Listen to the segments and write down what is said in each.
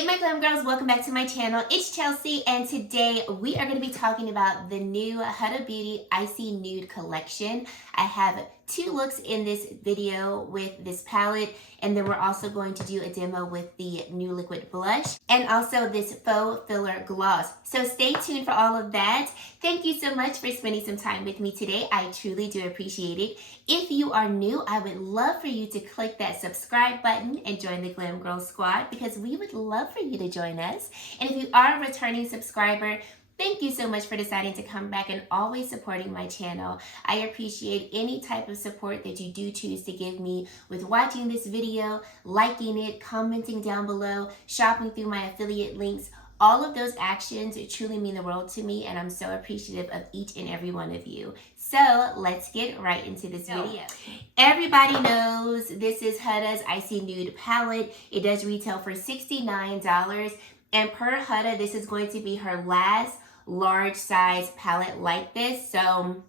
Hey my glam girls, welcome back to my channel. It's Chelsea and today we are going to be talking about the new Huda Beauty Icy Nude collection. I have two looks in this video with this palette, and then we're also going to do a demo with the new liquid blush and also this faux filler gloss. So stay tuned for all of that. Thank you so much for spending some time with me today. I truly do appreciate it. If you are new, I would love for you to click that subscribe button and join the Glam Girl Squad because we would love for you to join us. And if you are a returning subscriber, thank you so much for deciding to come back and always supporting my channel. I appreciate any type of support that you do choose to give me with watching this video, liking it, commenting down below, shopping through my affiliate links. All of those actions truly mean the world to me, and I'm so appreciative of each and every one of you. So let's get right into this video. Everybody knows this is Huda's Icy Nude palette. It does retail for $69, and per Huda, this is going to be her last large size palette like this. So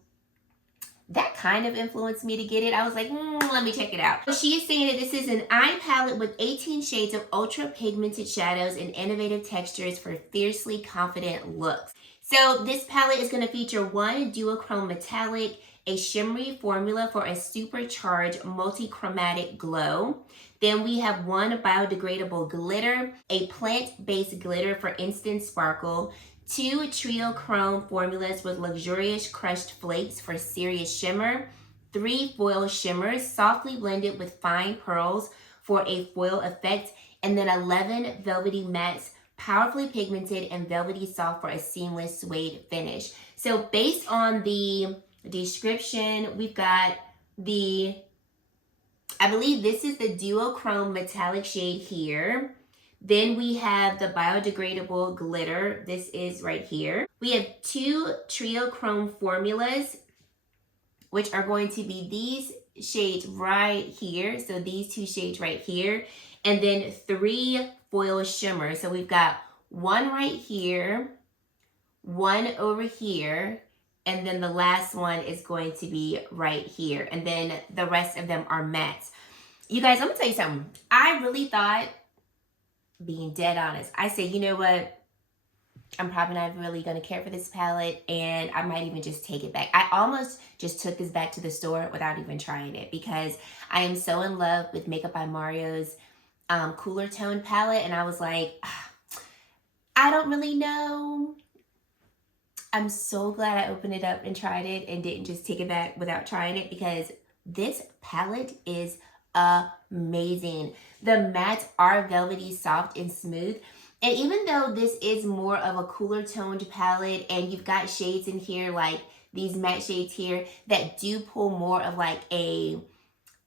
that kind of influenced me to get it. I was like, let me check it out. So she is saying that this is an eye palette with 18 shades of ultra pigmented shadows and innovative textures for fiercely confident looks. So this palette is going to feature one duochrome metallic, a shimmery formula for a supercharged multi-chromatic glow. Then we have one biodegradable glitter, a plant-based glitter for instant sparkle, two trio chrome formulas with luxurious crushed flakes for serious shimmer, three foil shimmers softly blended with fine pearls for a foil effect, and then 11 velvety mattes powerfully pigmented and velvety soft for a seamless suede finish. So based on the description, we've got the, I believe this is the duochrome metallic shade here. Then we have the biodegradable glitter. This is right here. We have two trio chrome formulas, which are going to be these shades right here. So these two shades right here. And then three foil shimmers. So we've got one right here, one over here, and then the last one is going to be right here. And then the rest of them are mattes. You guys, I'm gonna tell you something. I really thought, being dead honest, I said, you know what? I'm probably not really going to care for this palette, and I might even just take it back. I almost just took this back to the store without even trying it because I am so in love with Makeup by Mario's cooler tone palette, and I was like, I don't really know. I'm so glad I opened it up and tried it and didn't just take it back without trying it because this palette is amazing. The mattes are velvety, soft, and smooth. And even though this is more of a cooler toned palette and you've got shades in here like these matte shades here that do pull more of like a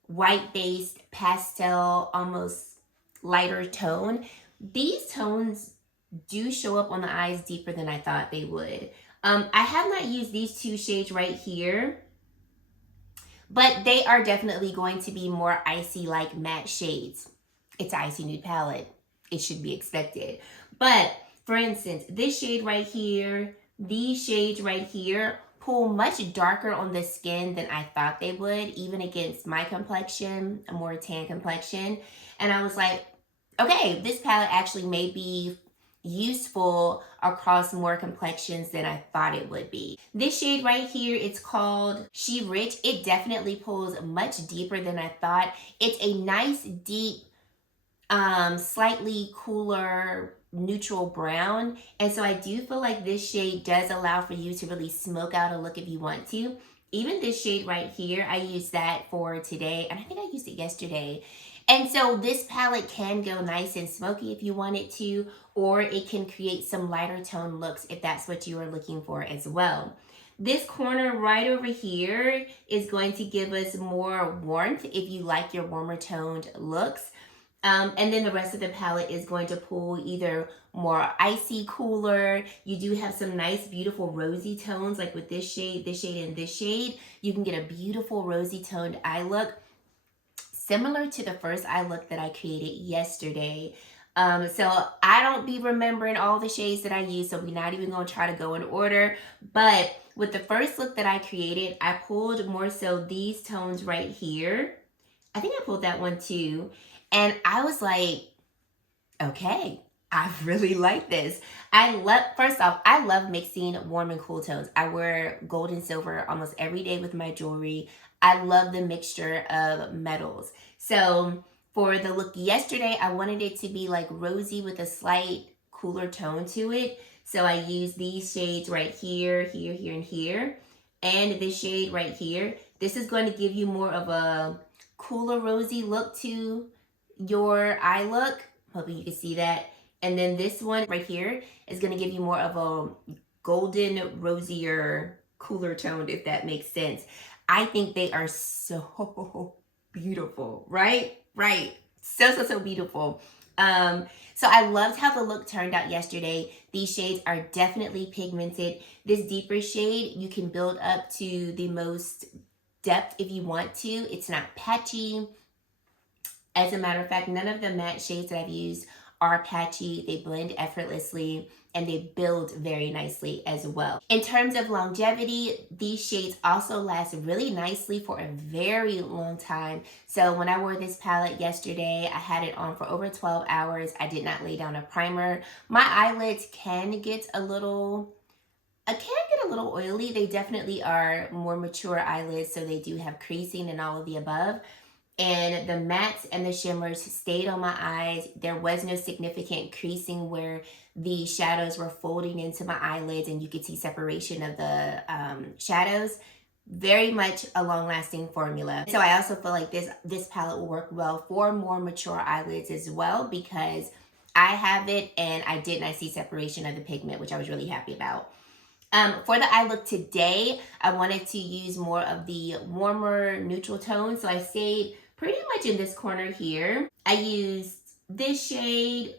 white-based pastel, almost lighter tone, these tones do show up on the eyes deeper than I thought they would. I have not used these two shades right here, but they are definitely going to be more icy like matte shades. It's an Icy Nude palette. It should be expected. But for instance, this shade right here, these shades right here pull much darker on the skin than I thought they would, even against my complexion, a more tan complexion. And I was like, okay, this palette actually may be useful across more complexions than I thought it would be. This shade right here, it's called She Rich. It definitely pulls much deeper than I thought. It's a nice deep, slightly cooler neutral brown, and so I do feel like this shade does allow for you to really smoke out a look if you want to. Even this shade right here, I used that for today, and I think I used it yesterday. And so this palette can go nice and smoky if you want it to, or it can create some lighter tone looks if that's what you are looking for as well. This corner right over here is going to give us more warmth if you like your warmer toned looks. And then the rest of the palette is going to pull either more icy, cooler. You do have some nice, beautiful rosy tones, like with this shade, and this shade. You can get a beautiful rosy toned eye look, similar to the first eye look that I created yesterday. So I don't be remembering all the shades that I use, so we're not even going to try to go in order. But with the first look that I created, I pulled more so these tones right here. I think I pulled that one too. And I was like, okay, I really like this. First off, I love mixing warm and cool tones. I wear gold and silver almost every day with my jewelry. I love the mixture of metals. So for the look yesterday, I wanted it to be like rosy with a slight cooler tone to it. So I used these shades right here, here, here, and here. And this shade right here. This is going to give you more of a cooler rosy look to your eye look. Hoping you can see that. And then this one right here is going to give you more of a golden, rosier, cooler toned, if that makes sense. I think they are so beautiful, right? Right. So beautiful. So I loved how the look turned out yesterday. These shades are definitely pigmented. This deeper shade, you can build up to the most depth if you want to. It's not patchy. As a matter of fact, none of the matte shades that I've used are patchy. They blend effortlessly and they build very nicely as well. In terms of longevity, these shades also last really nicely for a very long time. So when I wore this palette yesterday, I had it on for over 12 hours. I did not lay down a primer. My eyelids can get a little oily. They definitely are more mature eyelids, so they do have creasing and all of the above. And the mattes and the shimmers stayed on my eyes. There was no significant creasing where the shadows were folding into my eyelids and you could see separation of the shadows. Very much a long-lasting formula. So I also feel like this palette will work well for more mature eyelids as well, because I have it and I did not see separation of the pigment, which I was really happy about. For the eye look today, I wanted to use more of the warmer neutral tones. So I stayed pretty much in this corner here. I used this shade,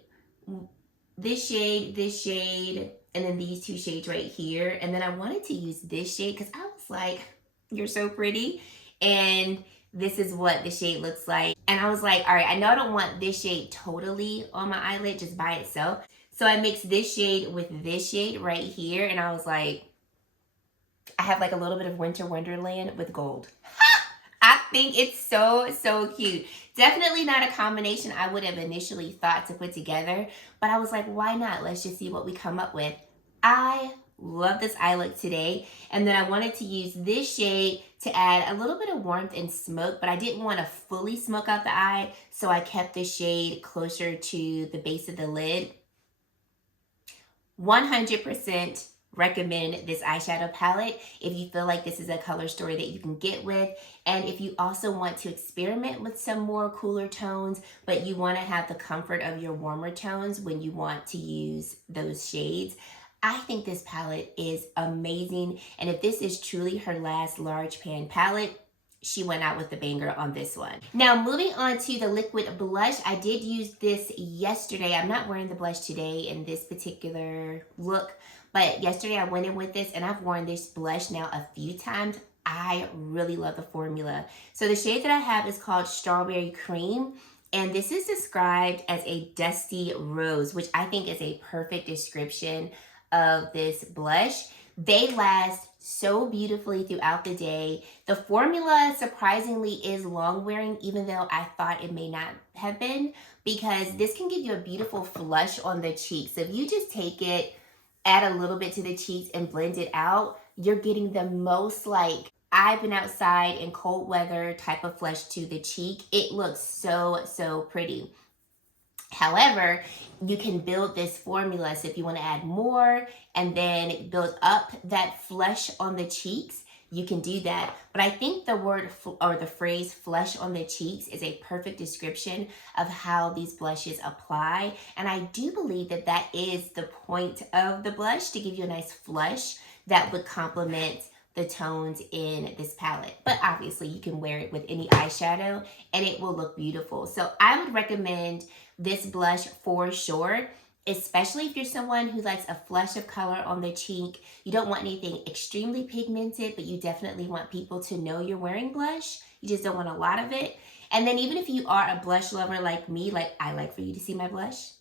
this shade, this shade, and then these two shades right here. And then I wanted to use this shade because I was like, you're so pretty. And this is what the shade looks like. And I was like, all right, I know I don't want this shade totally on my eyelid just by itself. So I mixed this shade with this shade right here. And I was like, I have like a little bit of Winter Wonderland with gold. I think it's so cute. Definitely not a combination I would have initially thought to put together. But I was like, why not? Let's just see what we come up with. I love this eye look today. And then I wanted to use this shade to add a little bit of warmth and smoke, but I didn't want to fully smoke out the eye. So I kept the shade closer to the base of the lid. 100% recommend this eyeshadow palette if you feel like this is a color story that you can get with, and if you also want to experiment with some more cooler tones but you want to have the comfort of your warmer tones when you want to use those shades. I think this palette is amazing, and if this is truly her last large pan palette, she went out with the banger on this one. Now, moving on to the liquid blush. I did use this yesterday. I'm not wearing the blush today in this particular look, but yesterday I went in with this and I've worn this blush now a few times. I really love the formula. So the shade that I have is called Strawberry Cream, and this is described as a dusty rose, which I think is a perfect description of this blush. They last so beautifully throughout the day. The formula surprisingly is long wearing, even though I thought it may not have been, because this can give you a beautiful flush on the cheeks. So if you just take it, add a little bit to the cheeks and blend it out, you're getting the most like I've been outside in cold weather type of flush to the cheek. It looks so pretty. However, you can build this formula, so if you want to add more and then build up that flush on the cheeks, you can do that. But I think the word or the phrase flush on the cheeks is a perfect description of how these blushes apply. And I do believe that that is the point of the blush, to give you a nice flush that would complement the tones in this palette. But obviously you can wear it with any eyeshadow and it will look beautiful. So I would recommend this blush for sure, especially if you're someone who likes a flush of color on the cheek. You don't want anything extremely pigmented, but you definitely want people to know you're wearing blush. You just don't want a lot of it. And then even if you are a blush lover like me, like I like for you to see my blush.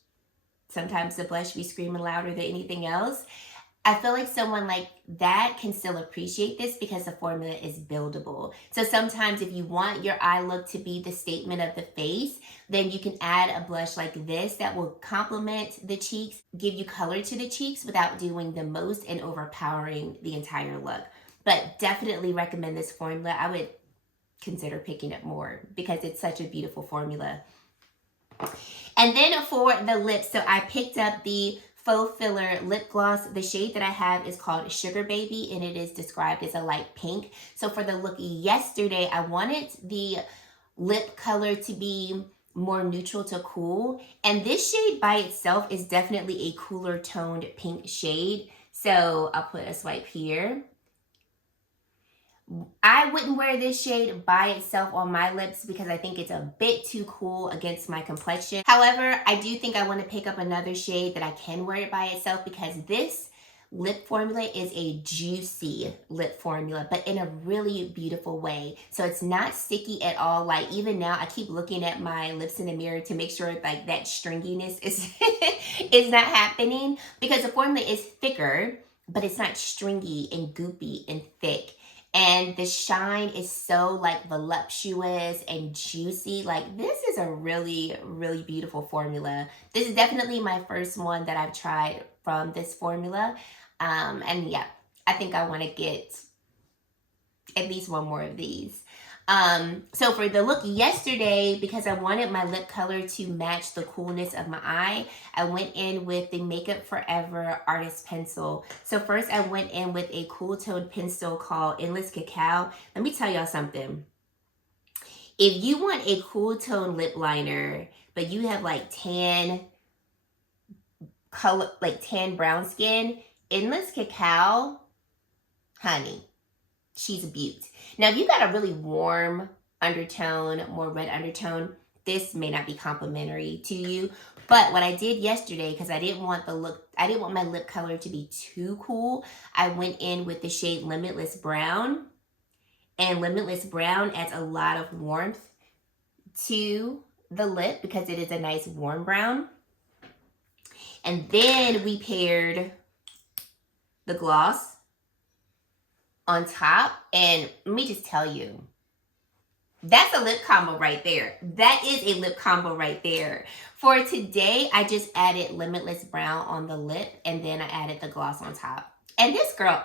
Sometimes the blush be screaming louder than anything else. I feel like someone like that can still appreciate this because the formula is buildable. So sometimes if you want your eye look to be the statement of the face, then you can add a blush like this that will complement the cheeks, give you color to the cheeks without doing the most and overpowering the entire look. But definitely recommend this formula. I would consider picking up more because it's such a beautiful formula. And then for the lips, so I picked up the Faux Filler Lip Gloss. The shade that I have is called Sugar Baby, and it is described as a light pink. So for the look yesterday, I wanted the lip color to be more neutral to cool. And this shade by itself is definitely a cooler toned pink shade. So I'll put a swipe here. I wouldn't wear this shade by itself on my lips because I think it's a bit too cool against my complexion. However, I do think I want to pick up another shade that I can wear it by itself because this lip formula is a juicy lip formula, but in a really beautiful way. So it's not sticky at all. Like even now, I keep looking at my lips in the mirror to make sure like that stringiness is, is not happening because the formula is thicker, but it's not stringy and goopy and thick. And the shine is so like voluptuous and juicy. Like this is a really, really beautiful formula. This is definitely my first one that I've tried from this formula. And yeah, I think I want to get at least one more of these. So for the look yesterday, because I wanted my lip color to match the coolness of my eye, I went in with the Makeup Forever Artist Pencil. So first I went in with a cool toned pencil called Endless Cacao. Let me tell y'all something. If you want a cool tone lip liner, but you have like tan color, like tan brown skin, Endless Cacao, honey, she's a beaut. Now, if you got a really warm undertone, more red undertone, this may not be complimentary to you. But what I did yesterday, because I didn't want my lip color to be too cool, I went in with the shade Limitless Brown. And Limitless Brown adds a lot of warmth to the lip because it is a nice warm brown. And then we paired the gloss on top, and let me just tell you, that's a lip combo right there. That is a lip combo right there. For today, I just added Limitless Brown on the lip, and then I added the gloss on top. And this girl,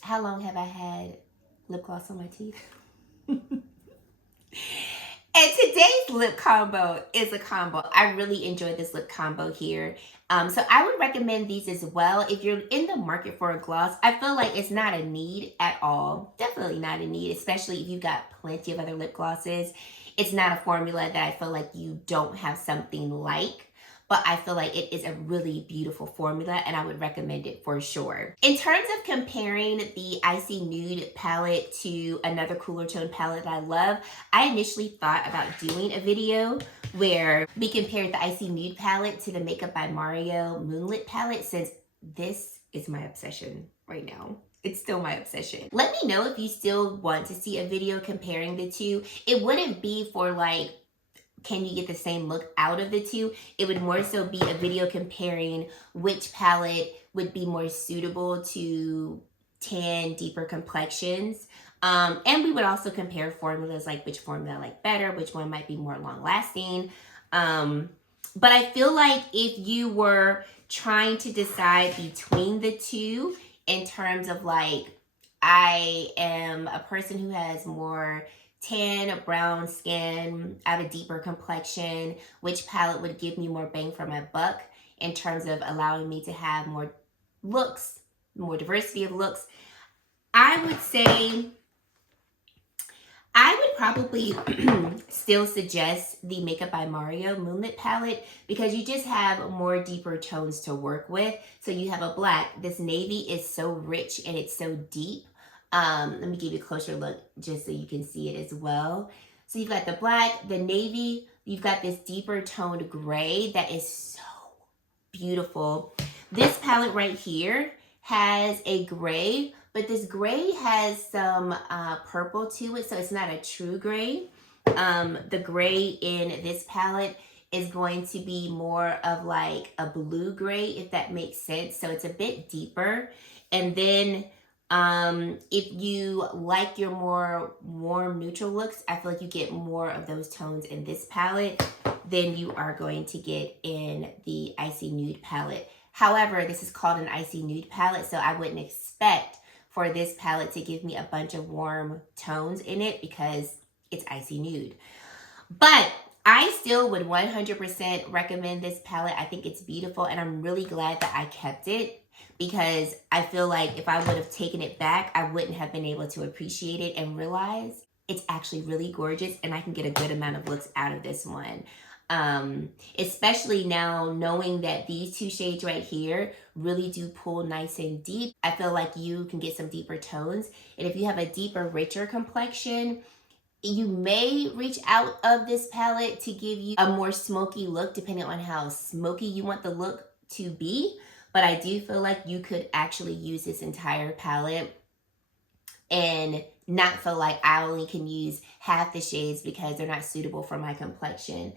how long have I had lip gloss on my teeth? And today's lip combo is a combo. I really enjoyed this lip combo here. So I would recommend these as well. If you're in the market for a gloss, I feel like it's not a need at all. Definitely not a need, especially if you've got plenty of other lip glosses. It's not a formula that I feel like you don't have something like. But I feel like it is a really beautiful formula and I would recommend it for sure. In terms of comparing the Icy Nude palette to another cooler tone palette that I love, I initially thought about doing a video where we compared the Icy Nude palette to the Makeup by Mario Moonlit palette, since this is my obsession right now. It's still my obsession. Let me know if you still want to see a video comparing the two. It wouldn't be for like, can you get the same look out of the two? It would more so be a video comparing which palette would be more suitable to tan, deeper complexions. And we would also compare formulas, like which formula I like better, which one might be more long lasting. But I feel like if you were trying to decide between the two in terms of like, I am a person who has more tan, brown skin, I have a deeper complexion, which palette would give me more bang for my buck in terms of allowing me to have more looks, more diversity of looks, I would say I would probably still suggest the Makeup by Mario Moonlit palette because you just have more deeper tones to work with. So you have a black. This navy is so rich and it's so deep. Let me give you a closer look just so you can see it as well. So you've got the black, the navy, you've got this deeper toned gray that is so beautiful. This palette right here has a gray, but this gray has some purple to it, so it's not a true gray. The gray in this palette is going to be more of like a blue gray, if that makes sense. So it's a bit deeper. And then if you like your more warm neutral looks, I feel like you get more of those tones in this palette than you are going to get in the Icy Nude palette. However, this is called an Icy Nude palette, so I wouldn't expect for this palette to give me a bunch of warm tones in it because it's Icy Nude. But I still would 100% recommend this palette. I think it's beautiful, and I'm really glad that I kept it because I feel like if I would have taken it back, I wouldn't have been able to appreciate it and realize it's actually really gorgeous, and I can get a good amount of looks out of this one. Especially now knowing that these two shades right here really do pull nice and deep. I feel like you can get some deeper tones, and if you have a deeper, richer complexion, you may reach out of this palette to give you a more smoky look depending on how smoky you want the look to be. But I do feel like you could actually use this entire palette and not feel like I only can use half the shades because they're not suitable for my complexion.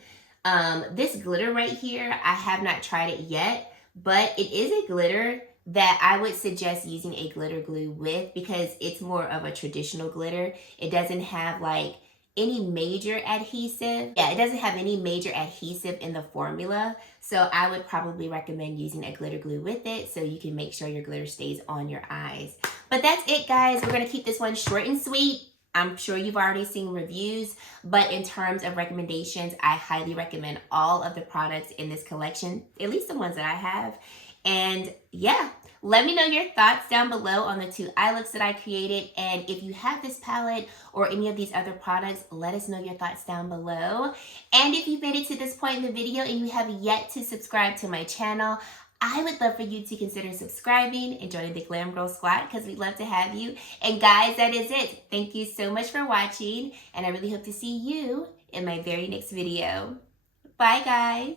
This glitter right here, I have not tried it yet, but it is a glitter that I would suggest using a glitter glue with because it's more of a traditional glitter. It doesn't have like any major adhesive. Yeah, it doesn't have any major adhesive in the formula. So I would probably recommend using a glitter glue with it so you can make sure your glitter stays on your eyes. But that's it, guys. We're gonna keep this one short and sweet. I'm sure you've already seen reviews, but in terms of recommendations, I highly recommend all of the products in this collection, at least the ones that I have. And yeah, let me know your thoughts down below on the two eye looks that I created. And if you have this palette or any of these other products, let us know your thoughts down below. And if you've made it to this point in the video and you have yet to subscribe to my channel, I would love for you to consider subscribing and joining the Glam Girl Squad because we'd love to have you. And guys, that is it. Thank you so much for watching, and I really hope to see you in my very next video. Bye, guys.